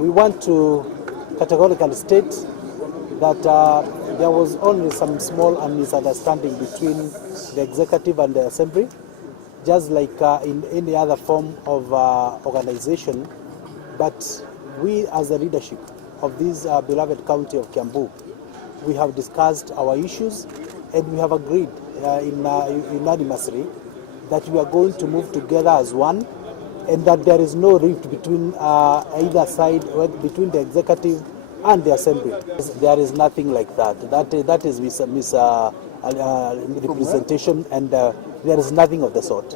We want to categorically state that there was only some small misunderstanding between the executive and the assembly, just like in any other form of organization. But we as the leadership of this beloved county of Kiambu, we have discussed our issues and we have agreed unanimously that we are going to move together as one, and that there is no rift between either side, between the executive and the assembly. There is nothing like that. That is misrepresentation, and there is nothing of the sort.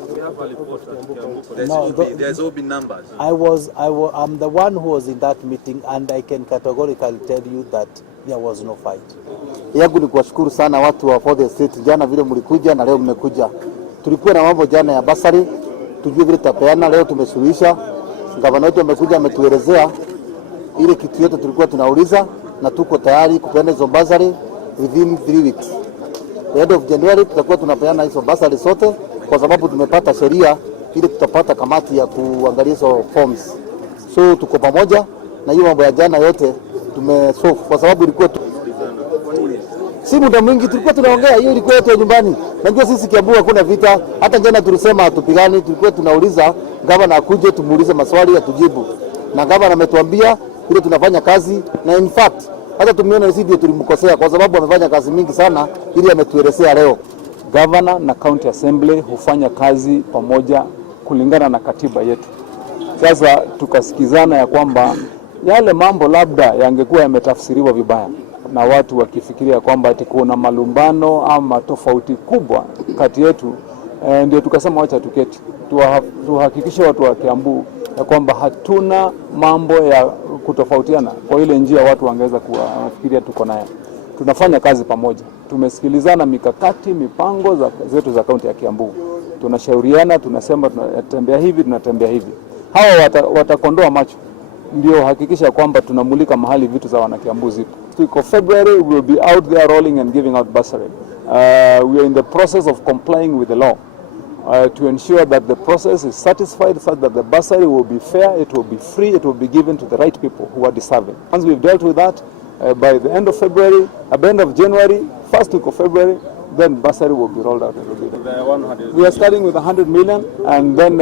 There's all been numbers. I'm the one who was in that meeting, and I can categorically tell you that there was no fight. Yangu ni kuwashukuru sana watu wa for the state. Jana vile mlikuja na leo mmekuja. Tulikuwa na mambo jana ya basari, tujue vile tapeana, leo tumesuluhisha. Gavana wetu amekuja ametuelezea ile kitu yote tulikuwa tunauliza, na tuko tayari kupeana hizo basari within 3 weeks. The end of January tutakuwa tunapeana hizo basari sote, kwa sababu tumepata sheria ile tutapata kamati ya kuangalia hizo forms. So tuko pamoja na hiyo mambo ya jana yote tumesolve, kwa sababu ilikuwa si muda mwingi tulikuwa tunaongea, hiyo ilikuwa yetu nyumbani. Najua sisi Kiambu hakuna vita, hata jana tulisema hatupigani, tulikuwa tunauliza gavana akuje tumuulize maswali atujibu. Na gavana ametuambia ile tunafanya kazi, na in fact hata tumeona sisi ndio tulimkosea kwa sababu amefanya kazi mingi sana ili ametuelezea leo. Governor na County Assembly hufanya kazi pamoja kulingana na katiba yetu. Sasa tukasikizana ya kwamba yale mambo labda yangekuwa yametafsiriwa vibaya na watu wakifikiria kwamba ati kuna malumbano ama tofauti kubwa kati yetu, ndio tukasema wacha tuketi tuhakikishe watu wa Kiambu ya kwamba hatuna mambo ya kutofautiana kwa ile njia watu wangeweza kufikiria tuko nayo. Tunafanya kazi pamoja, tumesikilizana mikakati, mipango zetu za kaunti ya Kiambu, tunashauriana, tunasema tunatembea hivi, tunatembea hivi. Hawa watakondoa macho, ndio hakikisha kwamba tunamulika mahali vitu za wana Kiambu zipo. Week of February we will be out there rolling and giving out bursary. We are in the process of complying with the law to ensure that the process is satisfied, such that the bursary will be fair, it will be free, it will be given to the right people who are deserving. Once we've dealt with that, by the end of February, at the end of January, first week of February, then bursary will be rolled out. We are starting with 100 million, and then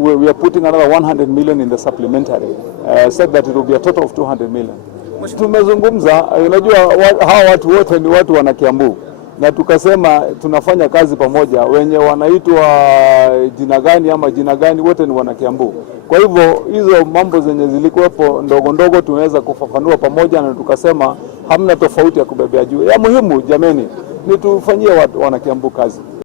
we are putting another 100 million in the supplementary, said that it will be a total of 200 million. Tumezungumza, unajua hawa watu wote ni watu wana Kiambu, na tukasema tunafanya kazi pamoja, wenye wanaitwa jina gani ama jina gani, wote ni wana Kiambu. Kwa hivyo hizo mambo zenye zilikuwepo ndogo ndogo tunaweza kufafanua pamoja, na tukasema hamna tofauti ya kubebea juu. Ya muhimu jameni ni tufanyie wana Kiambu kazi.